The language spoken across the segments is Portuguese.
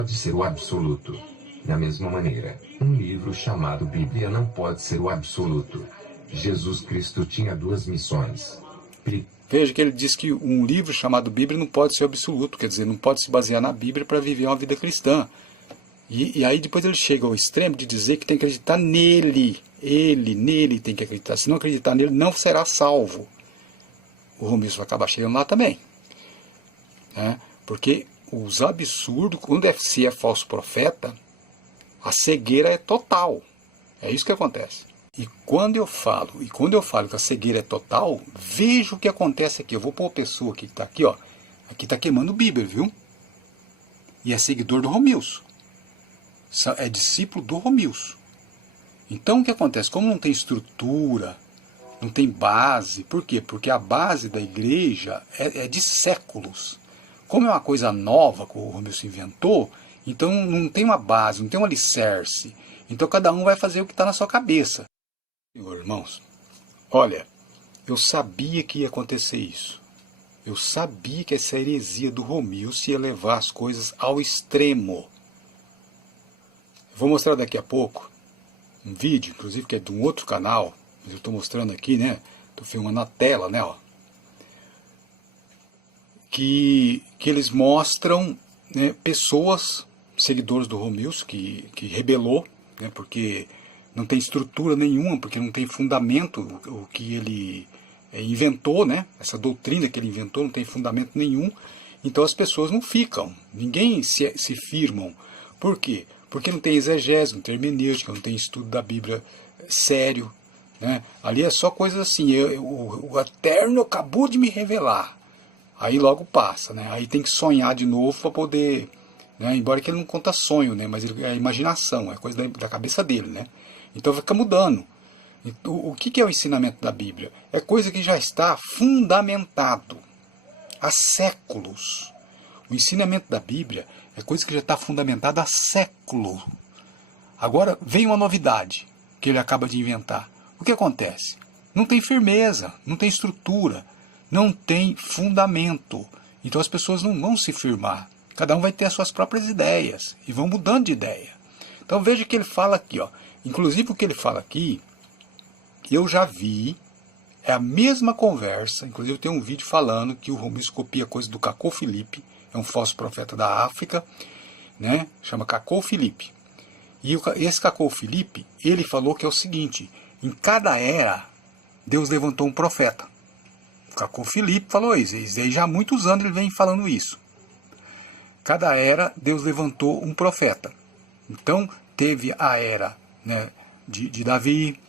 pode ser o absoluto. Da mesma maneira, um livro chamado Bíblia não pode ser o absoluto. Jesus Cristo tinha duas missões. Veja que ele diz que um livro chamado Bíblia não pode ser absoluto, quer dizer, não pode se basear na Bíblia para viver uma vida cristã. E aí depois ele chega ao extremo de dizer que tem que acreditar nele. Nele tem que acreditar. Se não acreditar nele, não será salvo. O Romilson vai acabar chegando lá também. Né? Porque os absurdos, quando se é falso profeta, a cegueira é total. É isso que acontece. E quando eu falo que a cegueira é total, veja o que acontece aqui. Eu vou pôr a pessoa aqui que está aqui, ó. Aqui está queimando Bíblia, viu? E é seguidor do Romilson. É discípulo do Romilson. Então o que acontece? Como não tem estrutura, não tem base, por quê? Porque a base da igreja é de séculos. Como é uma coisa nova que o Romilson inventou, então não tem uma base, não tem um alicerce. Então cada um vai fazer o que está na sua cabeça. Senhor, irmãos, olha, eu sabia que ia acontecer isso. Eu sabia que essa heresia do Romilson ia levar as coisas ao extremo. Vou mostrar daqui a pouco um vídeo, inclusive que é de um outro canal, mas eu estou mostrando aqui, né? Estou filmando na tela, né? Ó, que eles mostram, né, pessoas, seguidores do Romilson, que rebelou, né? Porque não tem estrutura nenhuma, porque não tem fundamento o que ele inventou, né? Essa doutrina que ele inventou não tem fundamento nenhum. Então as pessoas não ficam, ninguém se firmam. Por quê? Porque não tem exegese, não tem hermenêutica, não tem estudo da Bíblia sério. Né? Ali é só coisas assim, o Eterno acabou de me revelar. Aí logo passa, né? Aí tem que sonhar de novo para poder... Né? Embora que ele não conta sonho, né? Mas é imaginação, é coisa da cabeça dele. Né? Então fica mudando. O que é o ensinamento da Bíblia? É coisa que já está fundamentado há séculos. O ensinamento da Bíblia é coisa que já está fundamentada há séculos. Agora vem uma novidade que ele acaba de inventar. O que acontece? Não tem firmeza, não tem estrutura, não tem fundamento. Então as pessoas não vão se firmar. Cada um vai ter as suas próprias ideias e vão mudando de ideia. Então veja que ele fala aqui, ó. Inclusive o que ele fala aqui, eu já vi, é a mesma conversa. Inclusive tem um vídeo falando que o Romilson copia coisa do Cacô Filipe, é um falso profeta da África, né? Chama Cacô Filipe. E esse Cacô Filipe, ele falou que é o seguinte: em cada era, Deus levantou um profeta. O Cacô Filipe falou isso, e já há muitos anos ele vem falando isso. Cada era, Deus levantou um profeta. Então, teve a era, né, de Davi,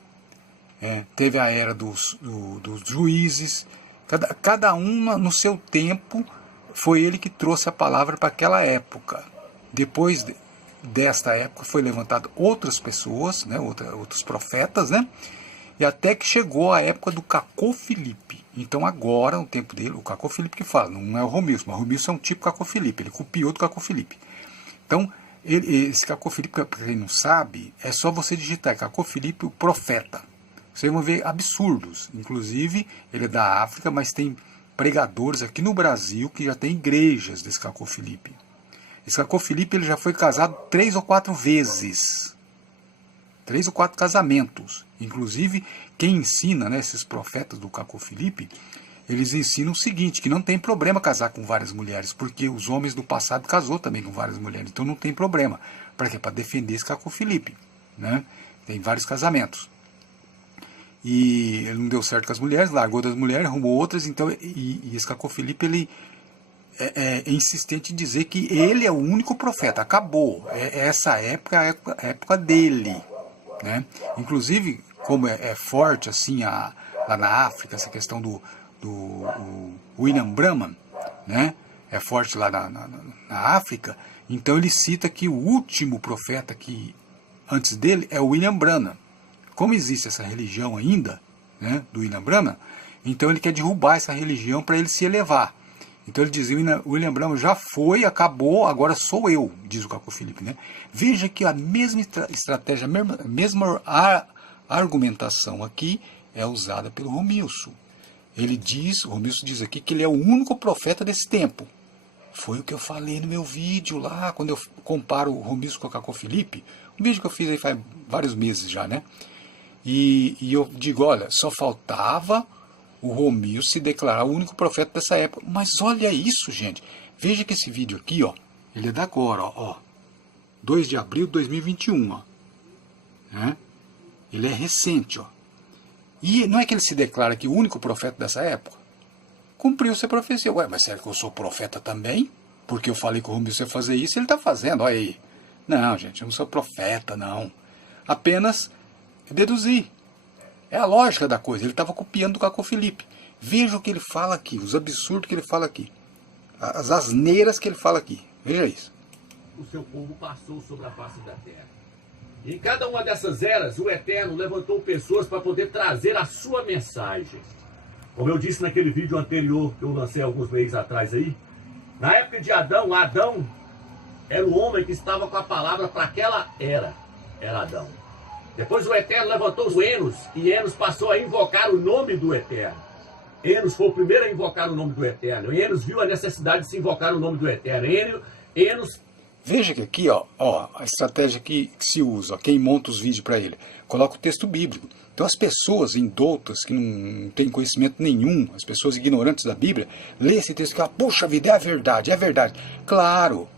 teve a era dos juízes, cada um no seu tempo. Foi ele que trouxe a palavra para aquela época. Depois desta época foi levantado outras pessoas, né, outros profetas, né, e até que chegou a época do Cacô Filipe. Então agora, no tempo dele, o Cacô Filipe que fala, não é o Romilson, mas o Romilson é um tipo Cacô Filipe, ele copiou do Cacô Filipe. Então, esse Cacô Filipe, para quem não sabe, é só você digitar Cacô Filipe, o profeta. Vocês vão ver absurdos. Inclusive, ele é da África, mas tem pregadores aqui no Brasil que já tem igrejas desse Cacô Filipe. Esse Cacô Filipe ele já foi casado 3 ou 4 vezes. 3 ou 4 casamentos. Inclusive, quem ensina, né, esses profetas do Cacô Filipe, eles ensinam o seguinte, que não tem problema casar com várias mulheres, porque os homens do passado casou também com várias mulheres, então não tem problema. Para quê? Para defender esse Cacô Filipe. Né? Tem vários casamentos. E ele não deu certo com as mulheres, largou das mulheres, arrumou outras, então, e esse Cacô Filipe, ele é insistente em dizer que ele é o único profeta, acabou, essa época é a época dele. Né? Inclusive, como é forte assim lá na África, essa questão do William Branham, né? É forte lá na África, então ele cita que o último profeta que antes dele é o William Branham. Como existe essa religião ainda, né, do William Branham, então ele quer derrubar essa religião para ele se elevar. Então ele diz, William Branham já foi, acabou, agora sou eu, diz o Cacô Filipe. Né? Veja que a mesma estratégia, a mesma argumentação aqui é usada pelo Romilson. O Romilson diz aqui que ele é o único profeta desse tempo. Foi o que eu falei no meu vídeo lá, quando eu comparo o Romilson com a Cacó Felipe. Um vídeo que eu fiz aí faz vários meses já, né? E eu digo, olha, só faltava o Romilson se declarar o único profeta dessa época. Mas olha isso, gente. Veja que esse vídeo aqui, ó, ele é da agora, ó. 2 de abril de 2021, ó. Né? Ele é recente, ó. E não é que ele se declara que o único profeta dessa época? Cumpriu-se a profecia. Ué, mas será que eu sou profeta também? Porque eu falei que o Romilson ia fazer isso, ele está fazendo, olha aí. Não, gente, eu não sou profeta, não. Apenas deduzir. É a lógica da coisa. Ele estava copiando do Cacó Felipe. Veja o que ele fala aqui, os absurdos que ele fala aqui. As asneiras que ele fala aqui. Veja isso. O seu povo passou sobre a face da terra. E em cada uma dessas eras, o Eterno levantou pessoas para poder trazer a sua mensagem. Como eu disse naquele vídeo anterior que eu lancei alguns meses atrás aí, na época de Adão, Adão era o homem que estava com a palavra para aquela era. Era Adão. Depois o Eterno levantou os Enos, e Enos passou a invocar o nome do Eterno. Enos foi o primeiro a invocar o nome do Eterno. E Enos viu a necessidade de se invocar o nome do Eterno. Enos... Veja que aqui, ó, a estratégia que se usa, ó, quem monta os vídeos para ele, coloca o texto bíblico. Então as pessoas indoutas, que não têm conhecimento nenhum, as pessoas ignorantes da Bíblia, lê esse texto e falam, puxa vida, é a verdade, é a verdade. Claro,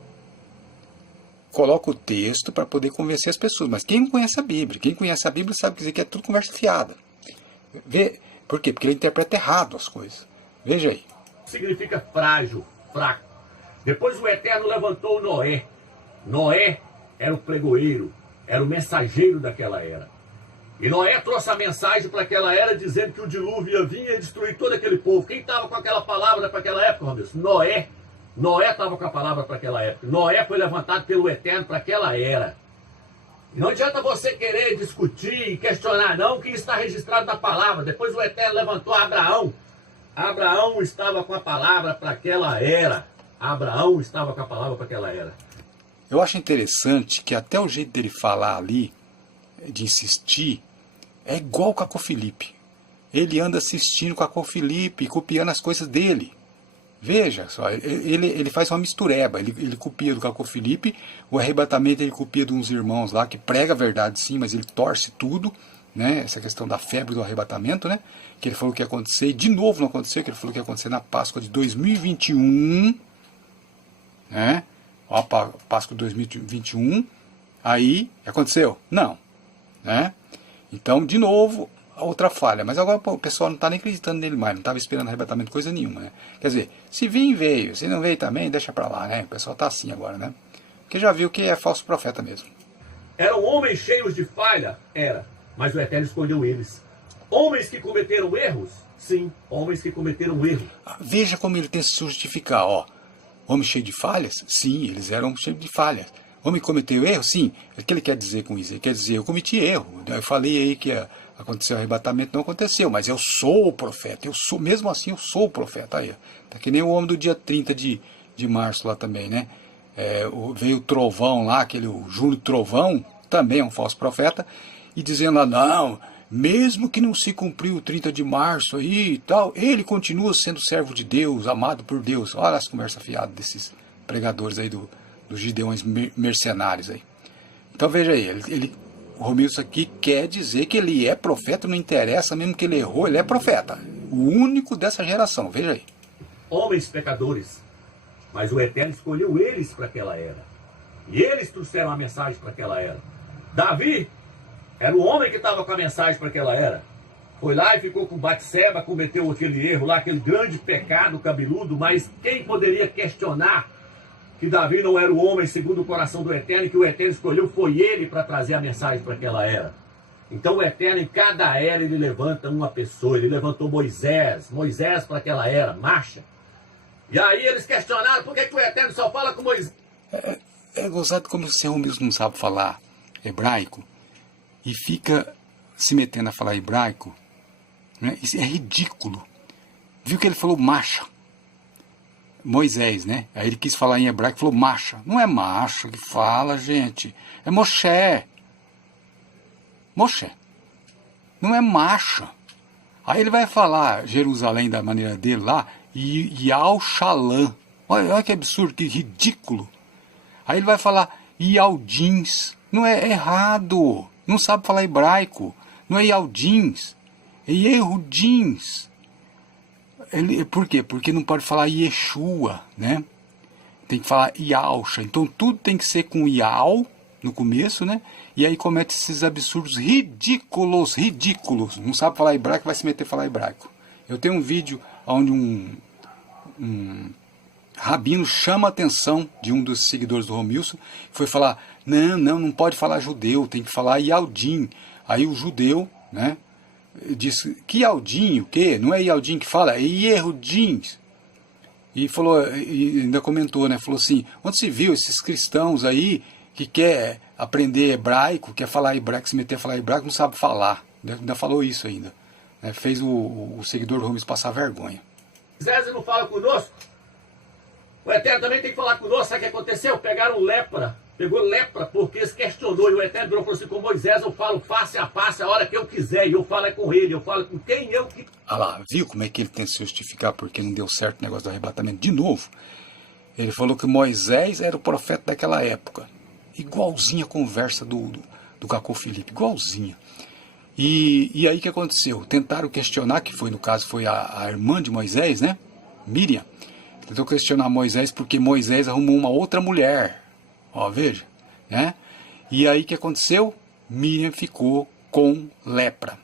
coloca o texto para poder convencer as pessoas, mas quem não conhece a Bíblia? Quem conhece a Bíblia sabe dizer que é tudo conversa fiada. Por quê? Porque ele interpreta errado as coisas. Veja aí. Significa frágil, fraco. Depois o Eterno levantou Noé. Noé era o pregoeiro, era o mensageiro daquela era. E Noé trouxe a mensagem para aquela era dizendo que o dilúvio ia vir e ia destruir todo aquele povo. Quem estava com aquela palavra para aquela época, Romilson? Noé. Noé estava com a palavra para aquela época. Noé foi levantado pelo Eterno para aquela era. Não adianta você querer discutir e questionar, não, que está registrado na palavra. Depois o Eterno levantou Abraão. Abraão estava com a palavra para aquela era. Abraão estava com a palavra para aquela era. Eu acho interessante que até o jeito dele falar ali, de insistir, é igual o Cacó Felipe. Ele anda assistindo o Cacó Felipe, copiando as coisas dele. Veja só, ele faz uma mistureba, ele copia do Cacó Felipe, o arrebatamento ele copia de uns irmãos lá, que prega a verdade sim, mas ele torce tudo, né? Essa questão da febre do arrebatamento, né? Que ele falou que ia acontecer, e de novo não aconteceu, que ele falou que ia acontecer na Páscoa de 2021, né? Ó, a Páscoa de 2021, aí aconteceu? Não, né? Então, de novo, a outra falha. Mas agora o pessoal não está nem acreditando nele mais, não estava esperando arrebatamento coisa nenhuma, né? Quer dizer, se vir, veio, se não veio também, deixa para lá, né? O pessoal está assim agora, né? Porque já viu que é falso profeta mesmo. Eram homens cheios de falha? Era, mas o Eterno escolheu eles. Homens que cometeram erros? Sim, homens que cometeram erros. Veja como ele tenta se justificar, ó. Homem cheio de falhas? Sim, eles eram cheios de falhas. Homem cometeu erro? Sim. O que ele quer dizer com isso? Ele quer dizer, eu cometi erro. Eu falei aí que aconteceu o arrebatamento, não aconteceu, mas eu sou o profeta. Eu sou, mesmo assim, eu sou o profeta. Aí, tá que nem o homem do dia 30 de março lá também, né? Veio o Trovão lá, o Júlio Trovão, também é um falso profeta, e dizendo lá, não, mesmo que não se cumpriu o 30 de março aí e tal, ele continua sendo servo de Deus, amado por Deus. Olha as conversas fiadas desses pregadores aí dos gideões mercenários aí. Então veja aí, o Romilson aqui quer dizer que ele é profeta, não interessa, mesmo que ele errou, ele é profeta. O único dessa geração, veja aí. Homens pecadores, mas o Eterno escolheu eles para aquela era. E eles trouxeram a mensagem para aquela era. Davi era o homem que estava com a mensagem para aquela era. Foi lá e ficou com Batseba, cometeu aquele erro lá, aquele grande pecado cabeludo, mas quem poderia questionar que Davi não era o homem segundo o coração do Eterno, que o Eterno escolheu foi ele para trazer a mensagem para aquela era. Então o Eterno, em cada era, ele levanta uma pessoa. Ele levantou Moisés para aquela era, marcha. E aí eles questionaram, por que o Eterno só fala com Moisés? É gozado como se o Romilson não sabe falar hebraico e fica se metendo a falar hebraico, né? Isso é ridículo. Viu que ele falou marcha? Moisés, né? Aí ele quis falar em hebraico e falou marcha. Não é marcha que fala, gente. É Moshe. Moshe. Não é marcha. Aí ele vai falar Jerusalém da maneira dele lá, e Al-Shalom. Olha que absurdo, que ridículo. Aí ele vai falar Ialdins. Não é errado. Não sabe falar hebraico. Não é Ialdins. É Yehudins. Por quê? Porque não pode falar Yeshua, né? Tem que falar Yalcha. Então tudo tem que ser com Yal no começo, né? E aí comete esses absurdos ridículos. Não sabe falar hebraico, vai se meter a falar hebraico. Eu tenho um vídeo onde um rabino chama a atenção de um dos seguidores do Romilson, foi falar, não pode falar judeu, tem que falar Yaldim. Aí o judeu, né, disse, que Yaldim, o quê? Não é Yaldim que fala, é Yehudins. E falou, e ainda comentou, né, falou assim, onde se viu esses cristãos aí que quer aprender hebraico, quer falar hebraico, se meter a falar hebraico, não sabe falar. Ainda falou isso ainda. Né, fez o seguidor do Romilson passar vergonha. Moisés não fala conosco. O Eterno também tem que falar conosco. Sabe o que aconteceu? Pegaram lepra. Pegou lepra porque se questionou. E o Eterno virou e falou assim, com Moisés eu falo face a face a hora que eu quiser. E eu falo é com ele. Eu falo com quem eu quiser. Ah lá, viu como é que ele tenta se justificar porque não deu certo o negócio do arrebatamento? De novo, ele falou que Moisés era o profeta daquela época. Igualzinha a conversa do Cacô Felipe. Igualzinha. E aí o que aconteceu? Tentaram questionar, que foi no caso foi a irmã de Moisés, né? Miriam. Tentou questionar Moisés porque Moisés arrumou uma outra mulher. Ó, veja. Né? E aí o que aconteceu? Miriam ficou com lepra.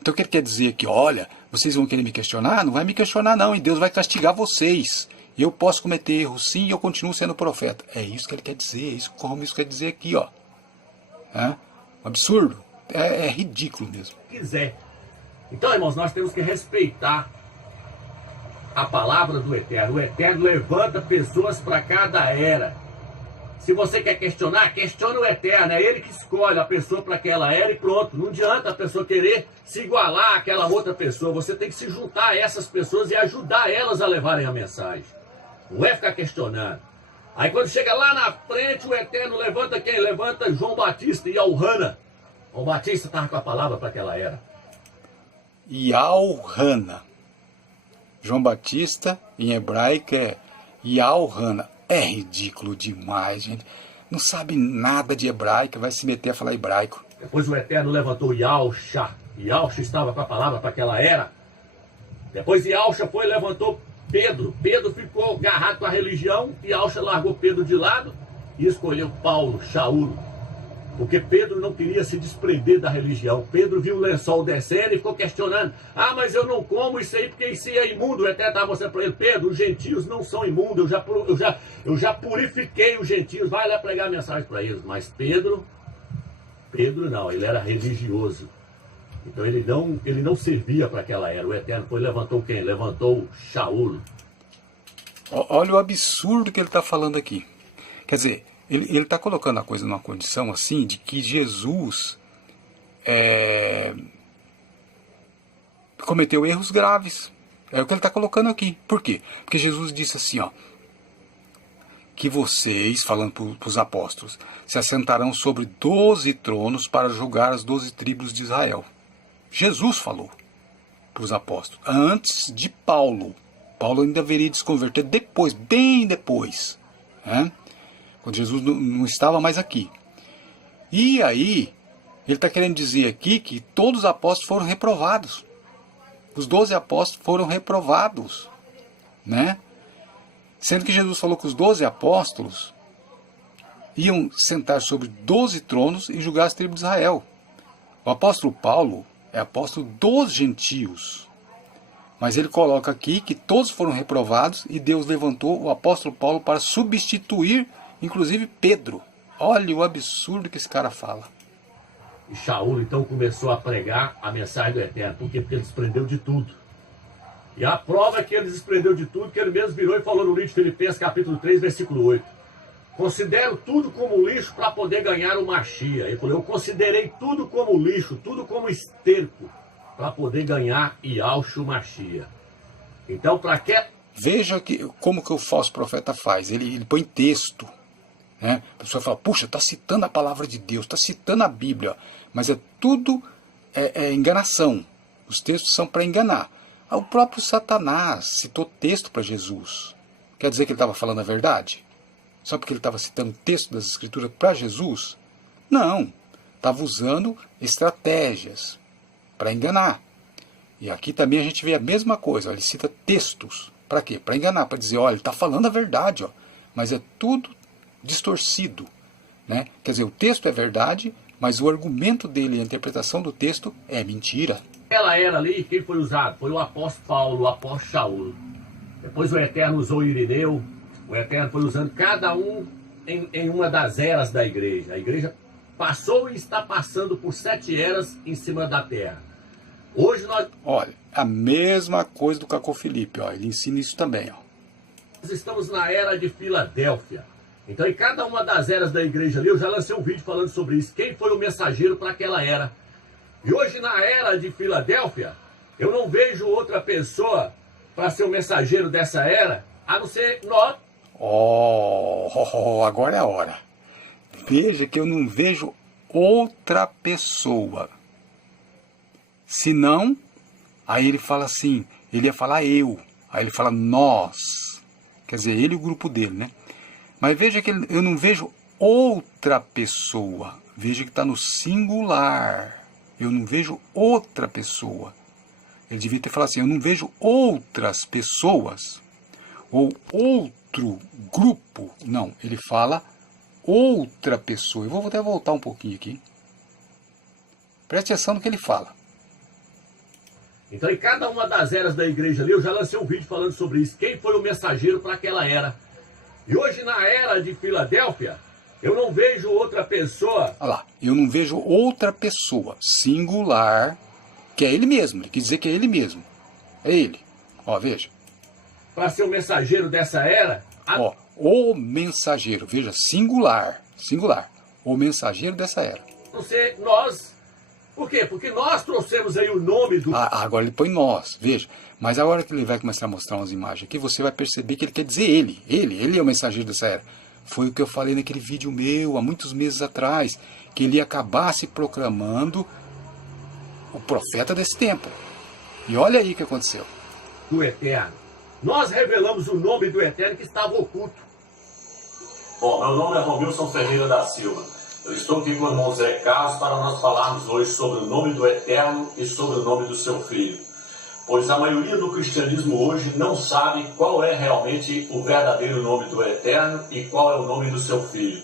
Então o que ele quer dizer aqui? Olha, vocês vão querer me questionar? Não vai me questionar não, e Deus vai castigar vocês. Eu posso cometer erros sim e eu continuo sendo profeta. É isso que ele quer dizer, é isso que o Romilson quer dizer aqui, ó. É? Um absurdo. É ridículo mesmo. Quiser. Então, irmãos, nós temos que respeitar a palavra do Eterno. O Eterno levanta pessoas para cada era. Se você quer questionar, questione o Eterno. É ele que escolhe a pessoa para aquela era e pronto. Não adianta a pessoa querer se igualar àquela outra pessoa. Você tem que se juntar a essas pessoas e ajudar elas a levarem a mensagem. Não é ficar questionando. Aí quando chega lá na frente, o Eterno levanta quem? Levanta João Batista e Alhana. João Batista estava com a palavra para aquela era. Yalhana. João Batista, em hebraico, é Yalhana. É ridículo demais, gente. Não sabe nada de hebraico, vai se meter a falar hebraico. Depois o Eterno levantou Yalcha. Yalcha estava com a palavra para aquela era. Depois Yalcha foi e levantou Pedro. Pedro ficou agarrado com a religião. Yalcha largou Pedro de lado e escolheu Paulo, Shaul. Porque Pedro não queria se desprender da religião. Pedro viu o lençol descendo e ficou questionando. Ah, mas eu não como isso aí porque isso é imundo. O Eterno estava mostrando para ele, Pedro, os gentios não são imundos. Eu já purifiquei os gentios. Vai lá pregar a mensagem para eles. Mas Pedro não, ele era religioso. Então ele não servia para aquela era. O Eterno foi levantou quem? Levantou Shaul. Olha o absurdo que ele está falando aqui. Quer dizer, ele está colocando a coisa numa condição assim de que Jesus cometeu erros graves. É o que ele está colocando aqui. Por quê? Porque Jesus disse assim, ó, que vocês, falando para os apóstolos, se assentarão sobre 12 tronos para julgar as 12 tribos de Israel. Jesus falou para os apóstolos, antes de Paulo. Paulo ainda deveria se converter depois, bem depois, né? Quando Jesus não estava mais aqui. E aí, ele está querendo dizer aqui que todos os apóstolos foram reprovados. Os 12 apóstolos foram reprovados, né? Sendo que Jesus falou que os 12 apóstolos iam sentar sobre 12 tronos e julgar as tribos de Israel. O apóstolo Paulo é apóstolo dos gentios. Mas ele coloca aqui que todos foram reprovados e Deus levantou o apóstolo Paulo para substituir, inclusive, Pedro. Olha o absurdo que esse cara fala. E Shaul então começou a pregar a mensagem do Eterno. Por quê? Porque ele desprendeu de tudo. E a prova é que ele desprendeu de tudo, que ele mesmo virou e falou no livro de Filipenses, capítulo 3, versículo 8. Considero tudo como lixo para poder ganhar o Machia. Ele falou, eu considerei tudo como lixo, tudo como esterco, para poder ganhar Yahshua Machia. Então, para que... Veja como que o falso profeta faz. Ele põe texto. Né? A pessoa fala, puxa, está citando a palavra de Deus, está citando a Bíblia. Mas é tudo enganação. Os textos são para enganar. O próprio Satanás citou texto para Jesus. quer dizer que ele estava falando a verdade? Só porque ele estava citando o texto das Escrituras para Jesus? Não, estava usando estratégias para enganar. E aqui também a gente vê a mesma coisa, ele cita textos. Para quê? Para enganar, para dizer, olha, ele está falando a verdade, ó, mas é tudo distorcido. Né? Quer dizer, o texto é verdade, mas o argumento dele, a interpretação do texto é mentira. Aquela era ali, quem foi usado? Foi o apóstolo Paulo, o apóstolo Saulo. Depois o Eterno usou Irineu, o Eterno foi usando cada um em uma das eras da igreja. A igreja passou e está passando por 7 eras em cima da terra. Hoje nós... Olha, a mesma coisa do Cacô Felipe, ó, ele ensina isso também. Ó. Nós estamos na era de Filadélfia. Então, em cada uma das eras da igreja ali, eu já lancei um vídeo falando sobre isso. Quem foi o mensageiro para aquela era? E hoje, na era de Filadélfia, eu não vejo outra pessoa para ser o mensageiro dessa era, a não ser nós. Agora é a hora. Veja que eu não vejo outra pessoa. Senão, aí ele fala assim, ele ia falar eu. Aí ele fala nós. Quer dizer, ele e o grupo dele, né? Mas veja que eu não vejo outra pessoa. Veja que está no singular. Eu não vejo outra pessoa. Ele devia ter falado assim, eu não vejo outras pessoas. Ou outro grupo. Não, ele fala outra pessoa. Eu vou até voltar um pouquinho aqui. Preste atenção no que ele fala. Então, em cada uma das eras da igreja ali, eu já lancei um vídeo falando sobre isso. Quem foi o mensageiro para aquela era? E hoje, na era de Filadélfia, eu não vejo outra pessoa... Olha lá, eu não vejo outra pessoa, singular, que é ele mesmo. Ele quis dizer que é ele mesmo. É ele. Ó, veja. Para ser o mensageiro dessa era... Ó, o mensageiro. Veja, singular. Singular. O mensageiro dessa era. Não sei, nós... Por quê? Porque nós trouxemos aí o nome do... Agora ele põe nós, veja. Mas a hora que ele vai começar a mostrar umas imagens aqui, você vai perceber que ele quer dizer ele. Ele é o mensageiro dessa era. Foi o que eu falei naquele vídeo meu, há muitos meses atrás, que ele ia acabar se proclamando o profeta desse tempo. E olha aí o que aconteceu. Do Eterno. Nós revelamos o nome do Eterno que estava oculto. Bom, meu nome é Romilson Ferreira da Silva. Eu estou aqui com o irmão Zé Carlos para nós falarmos hoje sobre o nome do Eterno e sobre o nome do seu Filho. Pois a maioria do cristianismo hoje não sabe qual é realmente o verdadeiro nome do Eterno e qual é o nome do seu Filho.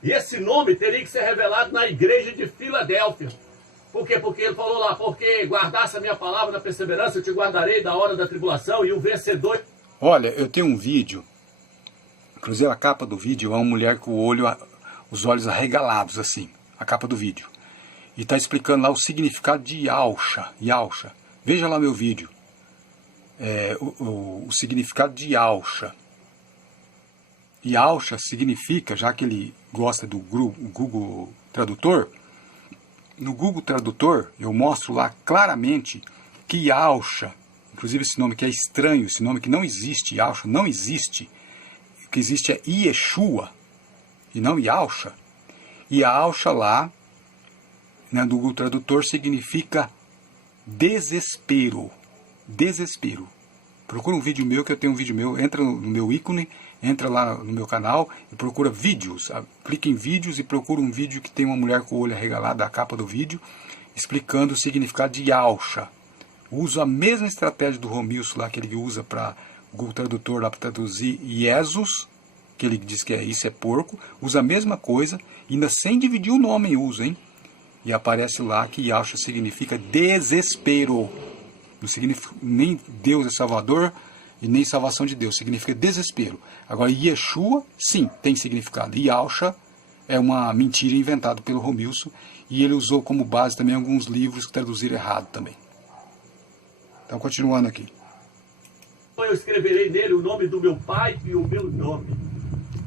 E esse nome teria que ser revelado na igreja de Filadélfia. Por quê? Porque ele falou lá, porque guardasse a minha palavra na perseverança, eu te guardarei da hora da tribulação e o vencedor... Olha, eu tenho um vídeo, inclusive a capa do vídeo é uma mulher com o olho... os olhos arregalados assim, a capa do vídeo. E está explicando lá o significado de Yahusha. Yahusha. Veja lá meu vídeo. O significado de Yahusha. Yahusha significa, já que ele gosta do Google Tradutor, no Google Tradutor eu mostro lá claramente que Yahusha, inclusive esse nome que é estranho, esse nome que não existe, Yahusha não existe, o que existe é Yeshua, e não Yahusha. E Yahusha lá, né, do Google Tradutor, significa desespero. Desespero. Procura um vídeo meu, que eu tenho um vídeo meu, entra no meu ícone, entra lá no meu canal e procura vídeos. Clica em vídeos e procura um vídeo que tem uma mulher com o olho arregalado, a capa do vídeo, explicando o significado de Yahusha. Usa a mesma estratégia do Romilson lá, que ele usa para o Google Tradutor lá para traduzir Jesus, que ele diz que isso é porco, usa a mesma coisa, ainda sem dividir o nome usa, hein? E aparece lá que Yahusha significa desespero. Não significa nem Deus é Salvador e nem salvação de Deus, significa desespero. Agora, Yeshua, sim, tem significado. Yahusha é uma mentira inventada pelo Romilson, e ele usou como base também alguns livros que traduziram errado também. Então, continuando aqui. Eu escreverei nele o nome do meu Pai e o meu nome.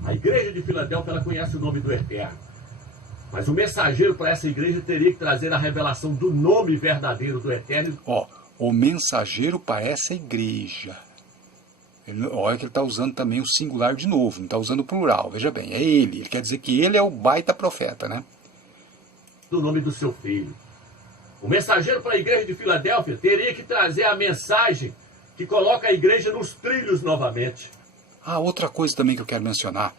A igreja de Filadélfia, ela conhece o nome do Eterno. Mas o mensageiro para essa igreja teria que trazer a revelação do nome verdadeiro do Eterno. Ó, o mensageiro para essa igreja. Olha que ele está usando também o singular de novo, não está usando o plural. Veja bem, é ele. Ele quer dizer que ele é o baita profeta, né? Do nome do seu filho. O mensageiro para a igreja de Filadélfia teria que trazer a mensagem que coloca a igreja nos trilhos novamente. Ah, outra coisa também que eu quero mencionar.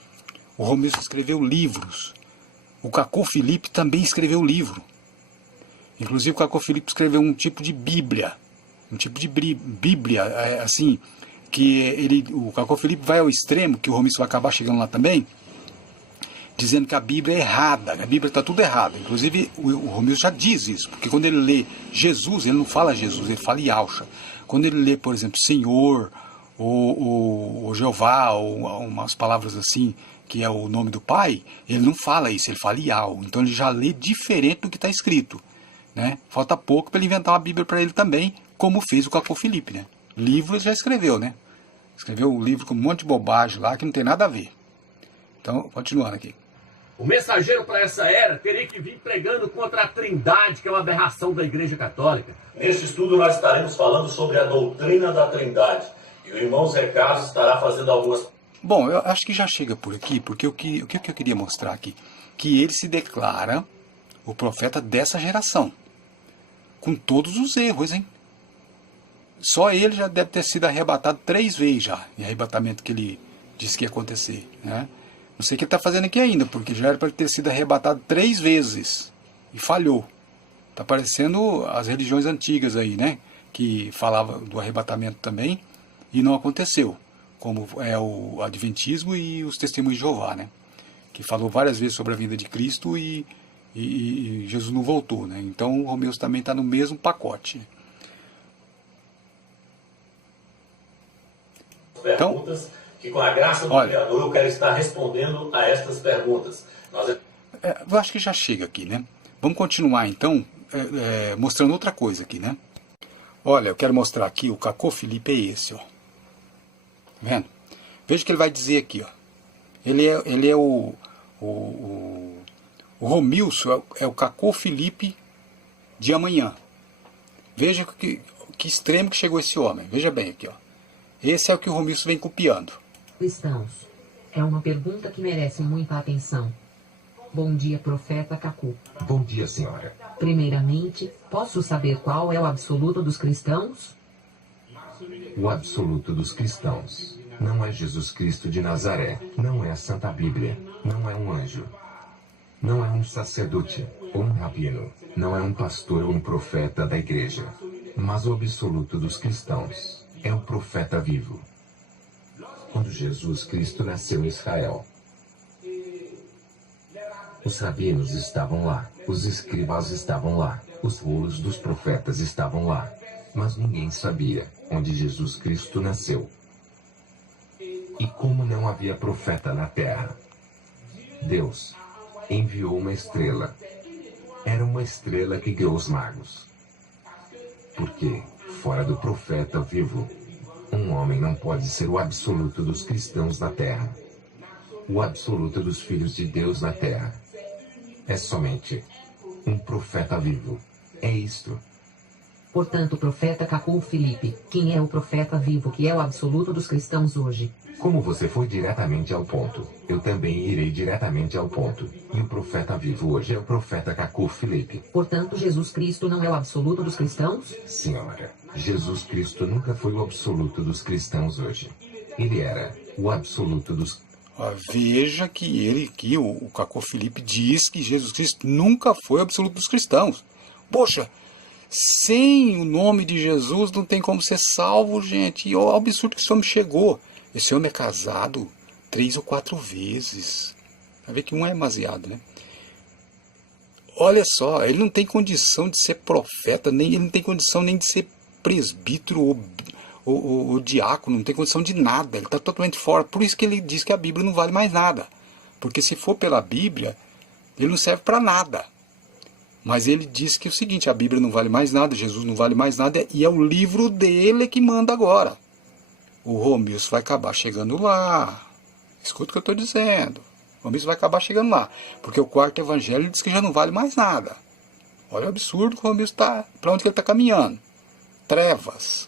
O Romilson escreveu livros. O Cacô Felipe também escreveu livro. Inclusive o Cacô Felipe escreveu um tipo de Bíblia. Um tipo de Bíblia, assim, que o Cacô Felipe vai ao extremo, que o Romilson vai acabar chegando lá também, dizendo que a Bíblia é errada, a Bíblia está tudo errado. Inclusive o Romilson já diz isso, porque quando ele lê Jesus, ele não fala Jesus, ele fala Yahshua. Quando ele lê, por exemplo, Senhor, ou Jeová, ou umas palavras assim, que é o nome do Pai, ele não fala isso, ele fala Yahweh. Então ele já lê diferente do que está escrito, né? Falta pouco para ele inventar uma Bíblia para ele também, como fez o Cacô Felipe, né? Livros já escreveu, né? Escreveu um livro com um monte de bobagem lá que não tem nada a ver. Então, continuando aqui. O mensageiro para essa era teria que vir pregando contra a Trindade, que é uma aberração da Igreja Católica. Neste estudo nós estaremos falando sobre a doutrina da Trindade. E o irmão Zé Carlos estará fazendo algumas... Bom, eu acho que já chega por aqui, porque o que eu queria mostrar aqui? Que ele se declara o profeta dessa geração. Com todos os erros, hein? Só ele já deve ter sido arrebatado 3 vezes já, em arrebatamento que ele disse que ia acontecer, né? Não sei o que ele está fazendo aqui ainda, porque já era para ele ter sido arrebatado 3 vezes e falhou. Está parecendo as religiões antigas aí, né? Que falava do arrebatamento também e não aconteceu, como é o Adventismo e os Testemunhos de Jeová, né? Que falou várias vezes sobre a vinda de Cristo e Jesus não voltou, né? Então o Romilson também está no mesmo pacote. Perguntas que, com a graça do Criador, eu quero estar respondendo a estas perguntas. Eu acho que já chega aqui, né? Vamos continuar então mostrando outra coisa aqui, né? Olha, eu quero mostrar aqui, o Cacô Felipe é esse, ó. Tá vendo? Veja o que ele vai dizer aqui, ó. Ele é o Romilson é o Cacô Felipe de amanhã. Veja que extremo que chegou esse homem. Veja bem aqui, ó. Esse é o que o Romilson vem copiando. Cristãos. É uma pergunta que merece muita atenção. Bom dia, profeta Cacô. Bom dia, senhora. Primeiramente, posso saber qual é o absoluto dos cristãos? O absoluto dos cristãos não é Jesus Cristo de Nazaré, não é a Santa Bíblia, não é um anjo, não é um sacerdote ou um rabino, não é um pastor ou um profeta da igreja, mas o absoluto dos cristãos é o profeta vivo. Quando Jesus Cristo nasceu em Israel, os rabinos estavam lá, os escribas estavam lá, os rolos dos profetas estavam lá, mas ninguém sabia onde Jesus Cristo nasceu. E como não havia profeta na terra, Deus enviou uma estrela. Era uma estrela que guiou os magos. Porque, fora do profeta vivo, um homem não pode ser o absoluto dos cristãos na terra. O absoluto dos filhos de Deus na terra é somente um profeta vivo. É isto. Portanto, profeta Cacô Felipe, quem é o profeta vivo que é o absoluto dos cristãos hoje? Como você foi diretamente ao ponto, eu também irei diretamente ao ponto. E o profeta vivo hoje é o profeta Cacô Felipe. Portanto, Jesus Cristo não é o absoluto dos cristãos? Senhora, Jesus Cristo nunca foi o absoluto dos cristãos hoje. Ele era o absoluto dos... Veja que o Cacô Felipe diz que Jesus Cristo nunca foi o absoluto dos cristãos. Poxa, sem o nome de Jesus não tem como ser salvo, gente. E olha o absurdo que esse homem chegou. Esse homem é casado 3 ou 4 vezes. Vai ver que um é demasiado, né? Olha só, ele não tem condição de ser profeta, ele não tem condição nem de ser presbítero ou diácono, não tem condição de nada. Ele está totalmente fora. Por isso que ele diz que a Bíblia não vale mais nada. Porque se for pela Bíblia, ele não serve para nada. Mas ele diz que é o seguinte, a Bíblia não vale mais nada, Jesus não vale mais nada, e é o livro dele que manda agora. O Romilson vai acabar chegando lá. Escuta o que eu estou dizendo. O Romilson vai acabar chegando lá. Porque o quarto evangelho diz que já não vale mais nada. Olha o absurdo que o Romilson está. Para onde que ele está caminhando? Trevas.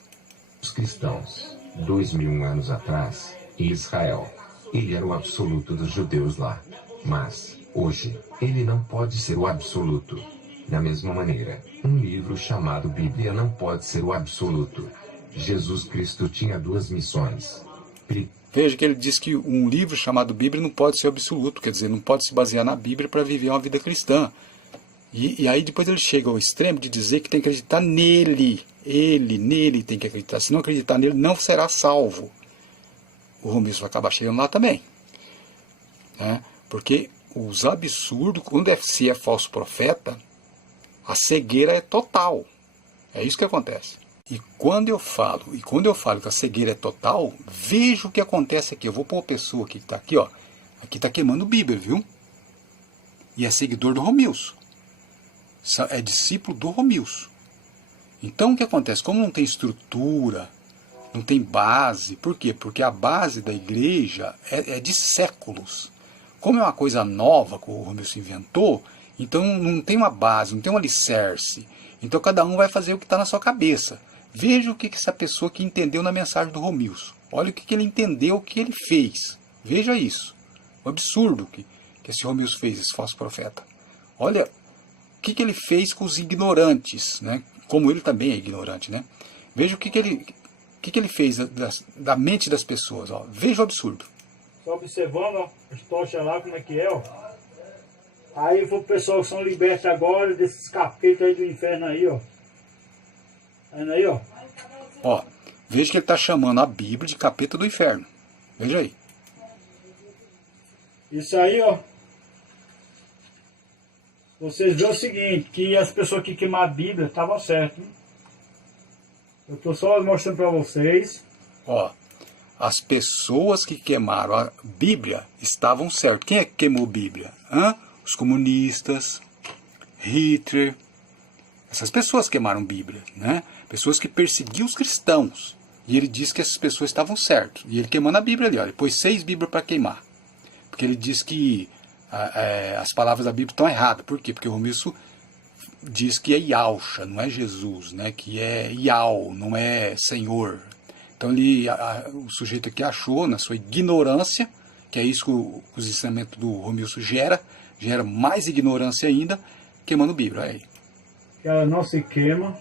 Os cristãos, 2000 anos atrás, em Israel, ele era o absoluto dos judeus lá. Mas, hoje, ele não pode ser o absoluto. Da mesma maneira, um livro chamado Bíblia não pode ser o absoluto. Jesus Cristo tinha 2 missões. Veja que ele diz que um livro chamado Bíblia não pode ser absoluto, quer dizer, não pode se basear na Bíblia para viver uma vida cristã. E aí depois ele chega ao extremo de dizer que tem que acreditar nele. Nele tem que acreditar. Se não acreditar nele, não será salvo. O Romilson vai acabar chegando lá também. Né? Porque os absurdos, quando se é falso profeta, a cegueira é total. É isso que acontece. E quando eu falo que a cegueira é total, veja o que acontece aqui. Eu vou pôr uma pessoa aqui que está aqui, ó. Aqui está queimando Bíblia, viu? E é seguidor do Romilson. É discípulo do Romilson. Então o que acontece? Como não tem estrutura, não tem base, por quê? Porque a base da igreja é de séculos. Como é uma coisa nova que o Romilson inventou, então não tem uma base, não tem um alicerce. Então cada um vai fazer o que está na sua cabeça. Veja o que essa pessoa que entendeu na mensagem do Romilson. Olha o que ele entendeu, o que ele fez. Veja isso. O absurdo que esse Romilson fez, esse falso profeta. Olha o que ele fez com os ignorantes, né? Como ele também é ignorante, né? Veja o que ele fez da mente das pessoas. Ó. Veja o absurdo. Só observando, ó, as tochas lá, como é que é, ó. Aí o pessoal que são libertos agora desses capetas aí do inferno aí, ó. Tá vendo aí, ó? Ó, veja que ele está chamando a Bíblia de capeta do inferno. Veja aí. Isso aí, ó. Vocês veem o seguinte, que as pessoas que queimaram a Bíblia estavam certas. Eu estou só mostrando para vocês. Ó, as pessoas que queimaram a Bíblia estavam certas. Quem é que queimou a Bíblia? Os comunistas, Hitler. Essas pessoas queimaram a Bíblia, né? Pessoas que perseguiam os cristãos. E ele disse que essas pessoas estavam certas. E ele queimando a Bíblia ali, ó. Ele pôs 6 Bíblias para queimar. Porque ele diz que as palavras da Bíblia estão erradas. Por quê? Porque o Romilson diz que é Yahshua, não é Jesus, né? Que é Yahweh, não é Senhor. Então o sujeito aqui achou, na sua ignorância, que é isso que os ensinamentos do Romilson gera mais ignorância ainda, queimando a Bíblia. Olha aí. Que ela não se queima.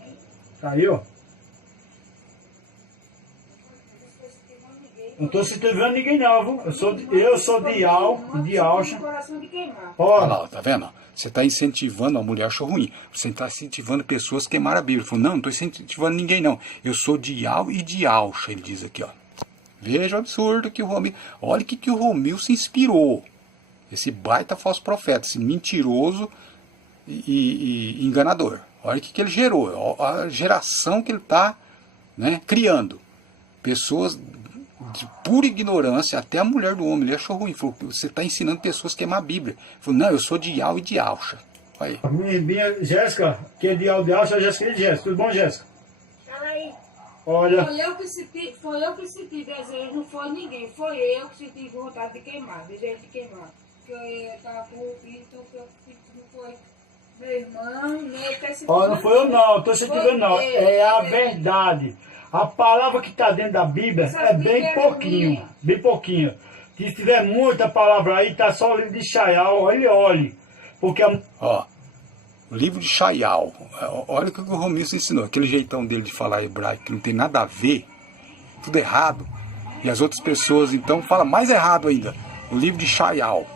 Tá aí, ó. Não estou incentivando ninguém não, viu? Eu sou de Yahshua. Olha lá, tá vendo? Você está incentivando, a mulher achou ruim. Você está incentivando pessoas a queimar a Bíblia. Ele falou, não estou incentivando ninguém não. Eu sou de Yahweh e de Yahshua, ele diz aqui, ó. Veja o absurdo que o Romilson... Olha o que o Romilson inspirou. Esse baita falso profeta, esse mentiroso e enganador. Olha o que ele gerou. A geração que ele está, né, criando. Pessoas de pura ignorância, até a mulher do homem, ele achou ruim. Falou, você está ensinando pessoas a queimar a Bíblia. Ele falou, não, eu sou de Yahweh e de Yahshua. Olha aí. Minha Jéssica, que é de Yahweh e de Yahshua, Jéssica e Jéssica. Tudo bom, Jéssica? Aí. Olha. Foi eu que senti desejo, não foi ninguém. Foi eu que senti vontade de queimar, desejo de queimar. Porque eu estava com o filho, então não foi meu irmão, nem até se. Olha, não foi eu não, estou incentivando não. É a verdade. A palavra que está dentro da Bíblia é bem pouquinho. Bem pouquinho. Se tiver muita palavra aí, está só o livro de Shaial, olhe. Porque Ó, o livro de Shaial. Olha o que o Romilson ensinou. Aquele jeitão dele de falar hebraico que não tem nada a ver. Tudo errado. E as outras pessoas, então, falam mais errado ainda. O livro de Shaial.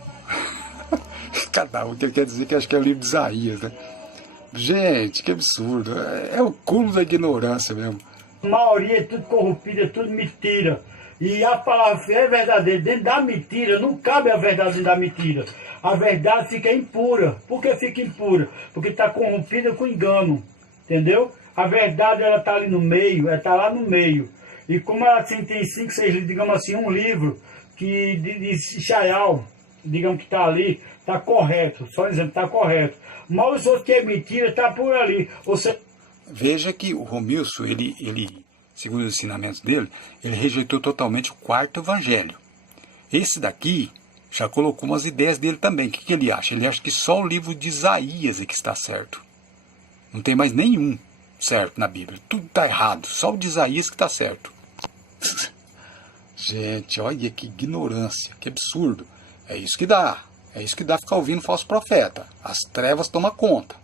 Cada um que ele quer dizer que acho que é o livro de Isaías, né? Gente, que absurdo. É o cúmulo da ignorância mesmo. a maioria é tudo corrompido, é tudo mentira. E a palavra é verdadeira. Dentro da mentira, não cabe a verdade dentro da mentira. A verdade fica impura. Por que fica impura? Porque está corrompida com engano. Entendeu? A verdade, ela está ali no meio, ela está lá no meio. E como ela assim, tem 5, 6, digamos assim, um livro que de Shaial, digamos que está ali, está correto. Só dizendo, está correto. Mas os outros que é mentira, está por ali. Você... Veja que o Romilson, ele, segundo os ensinamentos dele, ele rejeitou totalmente o quarto evangelho. Esse daqui já colocou umas ideias dele também. O que ele acha? Ele acha que só o livro de Isaías é que está certo. Não tem mais nenhum certo na Bíblia. Tudo está errado. Só o de Isaías que está certo. Gente, olha que ignorância, que absurdo. É isso que dá. É isso que dá ficar ouvindo falso profeta. As trevas tomam conta.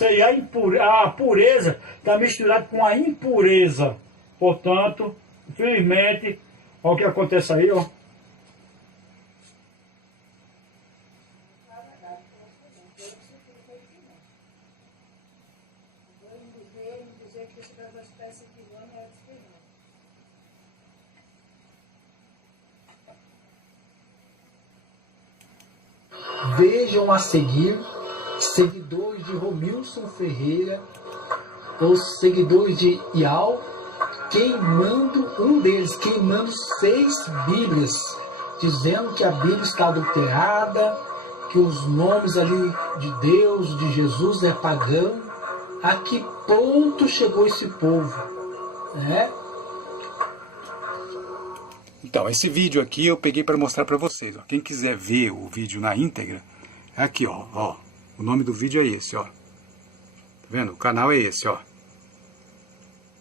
E a pureza está misturada com a impureza. Portanto, infelizmente, Olha o que acontece aí, ó. Vejam a seguir, seguidores de Romilson Ferreira, os seguidores de Ial, um deles queimando 6 Bíblias, dizendo que a Bíblia está adulterada, que os nomes ali de Deus, de Jesus é pagão. A que ponto chegou esse povo, né? Então, esse vídeo aqui eu peguei para mostrar para vocês. Ó. Quem quiser ver o vídeo na íntegra, é aqui, ó. O nome do vídeo é esse, ó. Tá vendo? O canal é esse, ó.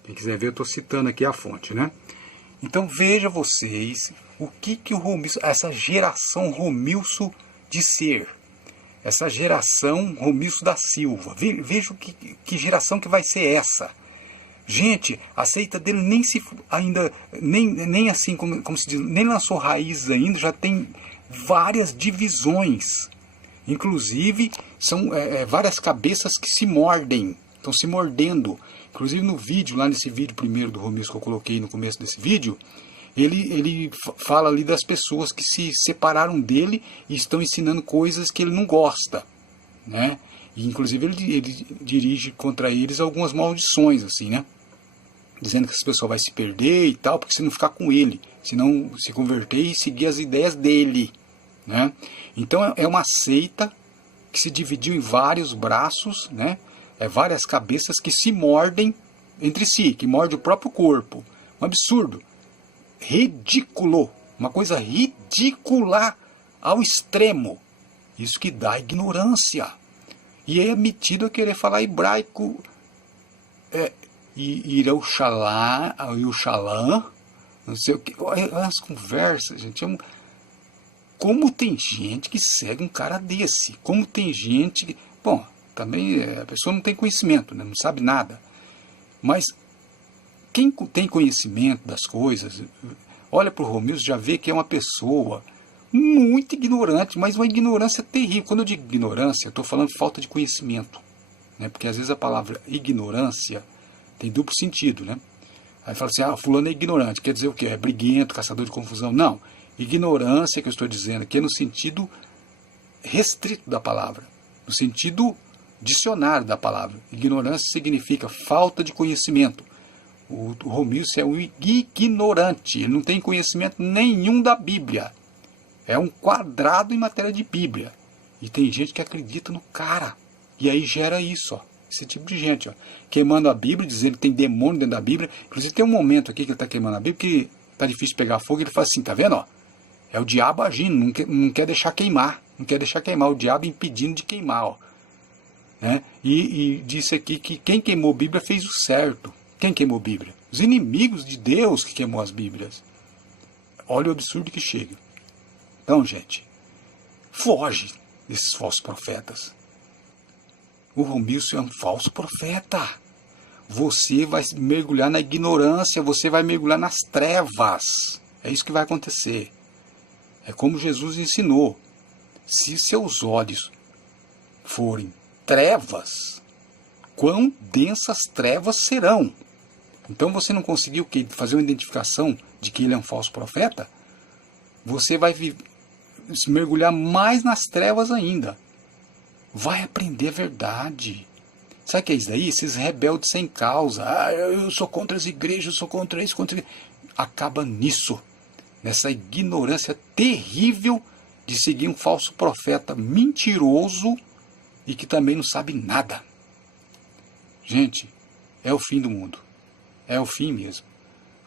Quem quiser ver, eu estou citando aqui a fonte, né? Então, veja vocês o que o Romilson, essa geração Romilson de ser, essa geração Romilson da Silva. Veja que geração que vai ser essa. Gente, a seita dele nem se ainda, nem assim, como se diz, nem lançou raízes ainda, já tem várias divisões. Inclusive, são várias cabeças que se mordem, estão se mordendo. Inclusive no vídeo, lá nesse vídeo primeiro do Romilson que eu coloquei no começo desse vídeo, ele fala ali das pessoas que se separaram dele e estão ensinando coisas que ele não gosta, né? E, inclusive ele dirige contra eles algumas maldições, assim, né? Dizendo que essa pessoa vai se perder e tal, porque se não ficar com ele, se não se converter e seguir as ideias dele, né? Então é uma seita que se dividiu em vários braços, né? Várias cabeças que se mordem entre si, que mordem o próprio corpo. Um absurdo. Ridículo. Uma coisa ridícula ao extremo. Isso que dá ignorância. E é metido a querer falar hebraico. Irauxalã, não sei o que. As conversas, gente. Como tem gente que segue um cara desse? Como tem gente que... Bom, também a pessoa não tem conhecimento, né? Não sabe nada. Mas quem tem conhecimento das coisas, olha para o Romilson, já vê que é uma pessoa muito ignorante, mas uma ignorância terrível. Quando eu digo ignorância, eu estou falando falta de conhecimento, né? Porque às vezes a palavra ignorância tem duplo sentido, né? Aí fala assim, fulano é ignorante, quer dizer o quê? É briguento, caçador de confusão. Não, ignorância que eu estou dizendo aqui é no sentido restrito da palavra, no sentido dicionário da palavra. Ignorância significa falta de conhecimento. O Romilson é um ignorante, ele não tem conhecimento nenhum da Bíblia. É um quadrado em matéria de Bíblia. E tem gente que acredita no cara. E aí gera isso, ó. Esse tipo de gente, ó, queimando a Bíblia, dizendo que tem demônio dentro da Bíblia. Inclusive tem um momento aqui que ele está queimando a Bíblia que está difícil de pegar fogo. Ele fala assim, tá vendo? Ó? É o diabo agindo, não quer deixar queimar. Não quer deixar queimar, o diabo impedindo de queimar. Ó. Né? E disse aqui que quem queimou a Bíblia fez o certo. Quem queimou a Bíblia? Os inimigos de Deus que queimou as Bíblias. Olha o absurdo que chega. Então, gente, foge desses falsos profetas. O Romilson é um falso profeta. Você vai mergulhar na ignorância, você vai mergulhar nas trevas. É isso que vai acontecer. É como Jesus ensinou. Se seus olhos forem trevas, quão densas trevas serão. Então você não conseguiu fazer uma identificação de que ele é um falso profeta? Você vai se mergulhar mais nas trevas ainda. Vai aprender a verdade. Sabe o que é isso daí? Esses rebeldes sem causa. Eu sou contra as igrejas, eu sou contra isso, contra isso. Acaba nisso. Nessa ignorância terrível de seguir um falso profeta mentiroso e que também não sabe nada. Gente, é o fim do mundo. É o fim mesmo.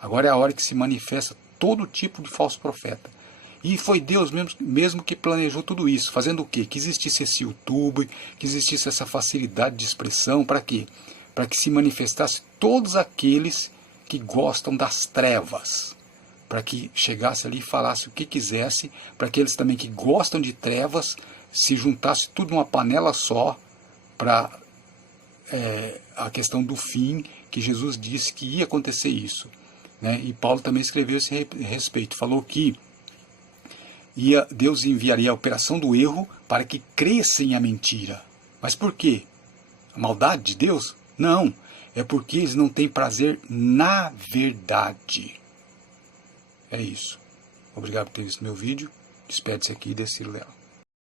Agora é a hora que se manifesta todo tipo de falso profeta. E foi Deus mesmo que planejou tudo isso. Fazendo o quê? Que existisse esse YouTube, que existisse essa facilidade de expressão. Para quê? Para que se manifestasse todos aqueles que gostam das trevas. Para que chegasse ali e falasse o que quisesse. Para aqueles também que gostam de trevas, se juntasse tudo numa panela só para a questão do fim, que Jesus disse que ia acontecer isso. né? E Paulo também escreveu esse respeito. Falou que Deus enviaria a operação do erro para que crescem a mentira. Mas por quê? A maldade de Deus? Não. É porque eles não têm prazer na verdade. É isso. Obrigado por ter visto meu vídeo. Despede-se aqui, Decilo Leal.